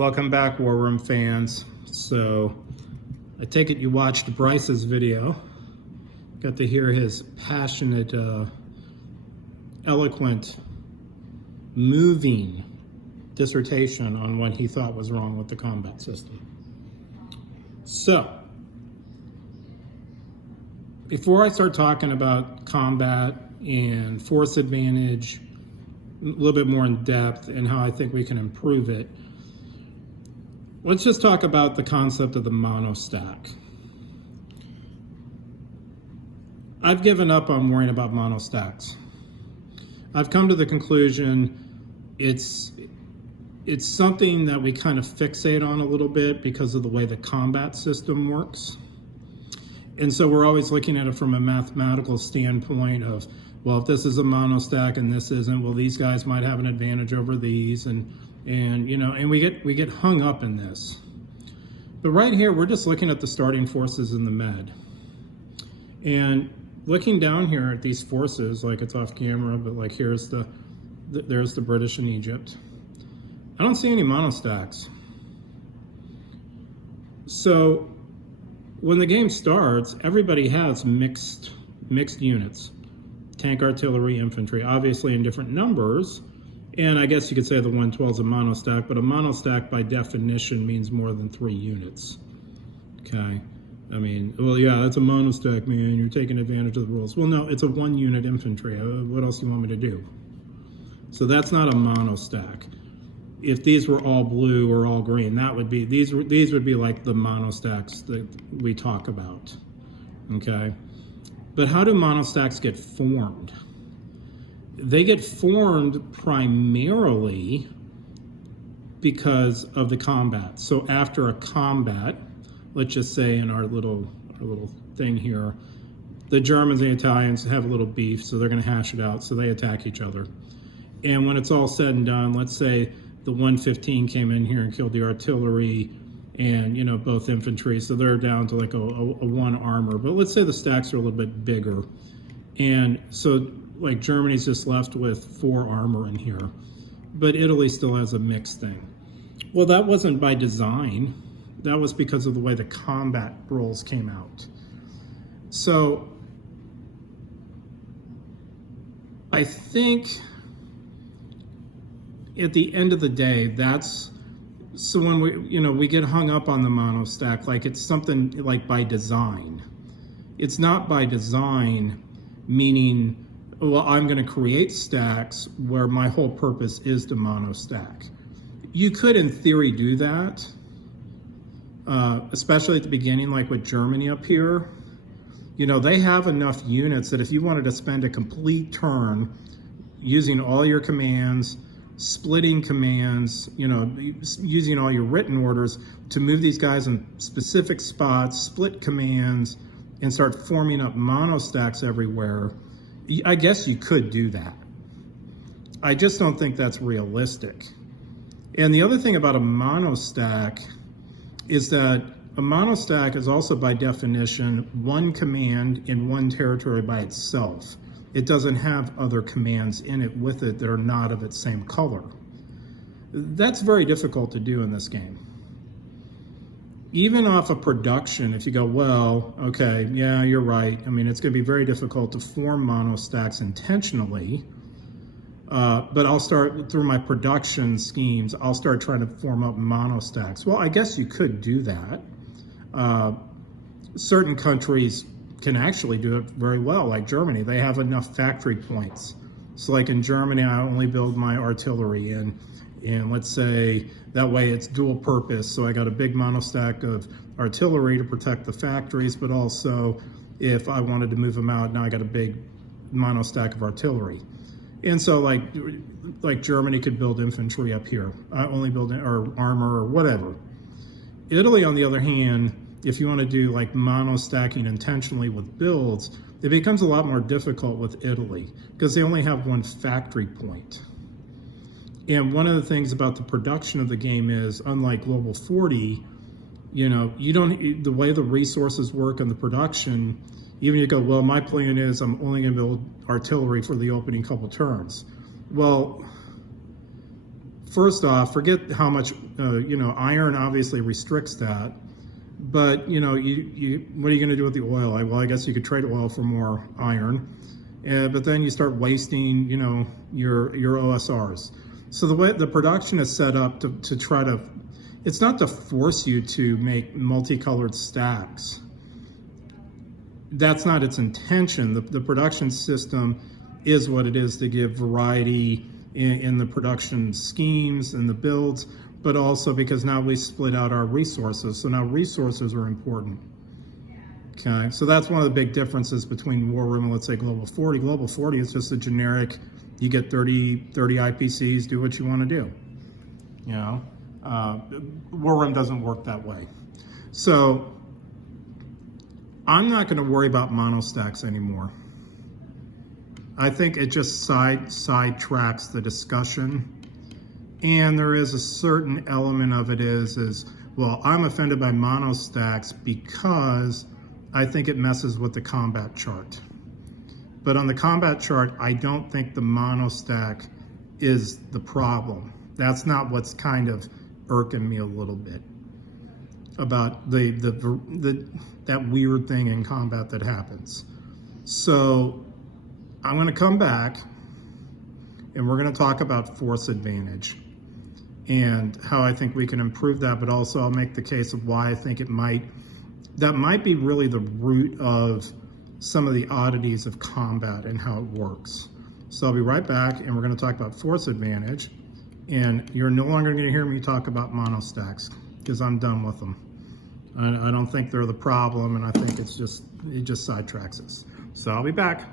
Welcome back, War Room fans. So, I take it you watched Bryce's video. Got to hear his passionate, eloquent, moving dissertation on what he thought was wrong with the combat system. So, before I start talking about combat and force advantage, a little bit more in depth and how I think we can improve it, let's just talk about the concept of the monostack. I've given up on worrying about monostacks. I've come to the conclusion it's something that we kind of fixate on a little bit because of the way the combat system works. And so we're always looking at it from a mathematical standpoint of, well, if this is a monostack and this isn't, well, these guys might have an advantage over these, and you know, and we get hung up in this. But right here, we're just looking at the starting forces in the Med. And looking down here at these forces, like it's off camera, but like there's the British in Egypt. I don't see any monostacks. So when the game starts, everybody has mixed units. Tank, artillery, infantry, obviously in different numbers. And I guess you could say the 112 is a monostack, but a monostack by definition means more than 3 units. Okay? I mean, well, yeah, that's a monostack, man. You're taking advantage of the rules. Well, no, it's a 1-unit infantry. What else do you want me to do? So that's not a monostack. If these were all blue or all green, that would be, these would be like the monostacks that we talk about. Okay? But how do monostacks get formed? They get formed primarily because of the combat. So after a combat, let's just say in our little thing here, the Germans and the Italians have a little beef, so they're going to hash it out, so they attack each other. And when it's all said and done, let's say the 115 came in here and killed the artillery and, you know, both infantry, so they're down to like a 1 armor. But let's say the stacks are a little bit bigger. And so like Germany's just left with 4 armor in here, but Italy still has a mixed thing. Well, that wasn't by design. That was because of the way the combat rules came out. So I think at the end of the day, so when we get hung up on the monostack, like it's something like by design. It's not by design, meaning, well, I'm going to create stacks where my whole purpose is to monostack. You could, in theory, do that, especially at the beginning, like with Germany up here. You know, they have enough units that if you wanted to spend a complete turn using all your commands, splitting commands, you know, using all your written orders to move these guys in specific spots, split commands, and start forming up monostacks everywhere, I guess you could do that. I just don't think that's realistic. And the other thing about a monostack is that a monostack is also by definition 1 command in 1 territory by itself. It doesn't have other commands in it with it that are not of its same color. That's very difficult to do in this game. Even off of production, if you go, well, okay, yeah, you're right. I mean, it's going to be very difficult to form monostacks intentionally, but I'll start through my production schemes, I'll start trying to form up monostacks. Well, I guess you could do that. Certain countries can actually do it very well, like Germany. They have enough factory points. So like in Germany, I only build my artillery in. And let's say that way it's dual purpose. So I got a big monostack of artillery to protect the factories, but also if I wanted to move them out, now I got a big monostack of artillery. And so like Germany could build infantry up here, only build or armor or whatever. Italy, on the other hand, if you want to do like monostacking intentionally with builds, it becomes a lot more difficult with Italy because they only have 1 factory point. And one of the things about the production of the game is, unlike Global 40, you know, the way the resources work in the production, even you go, well, my plan is I'm only going to build artillery for the opening couple turns. Well, first off, forget how much, iron obviously restricts that. But, what are you going to do with the oil? Well, I guess you could trade oil for more iron. But then you start wasting, your OSRs. So the way the production is set up to try to, it's not to force you to make multicolored stacks. That's not its intention. The production system is what it is to give variety in the production schemes and the builds, but also because now we split out our resources. So now resources are important. Okay, so that's one of the big differences between War Room and, let's say, Global 40. Global 40 is just a generic, you get 30 IPCs, do what you want to do. War Room doesn't work that way. So I'm not going to worry about monostacks anymore. I think it just sidetracks the discussion. And there is a certain element of it is, well, I'm offended by monostacks because I think it messes with the combat chart. But on the combat chart, I don't think the monostack is the problem. That's not what's kind of irking me a little bit about that weird thing in combat that happens. So I'm going to come back and we're going to talk about force advantage and how I think we can improve that, but also I'll make the case of why I think that might be really the root of some of the oddities of combat and how it works. So I'll be right back and we're going to talk about force advantage, and you're no longer going to hear me talk about monostacks because I'm done with them. I don't think they're the problem, and I think it just sidetracks us. So I'll be back.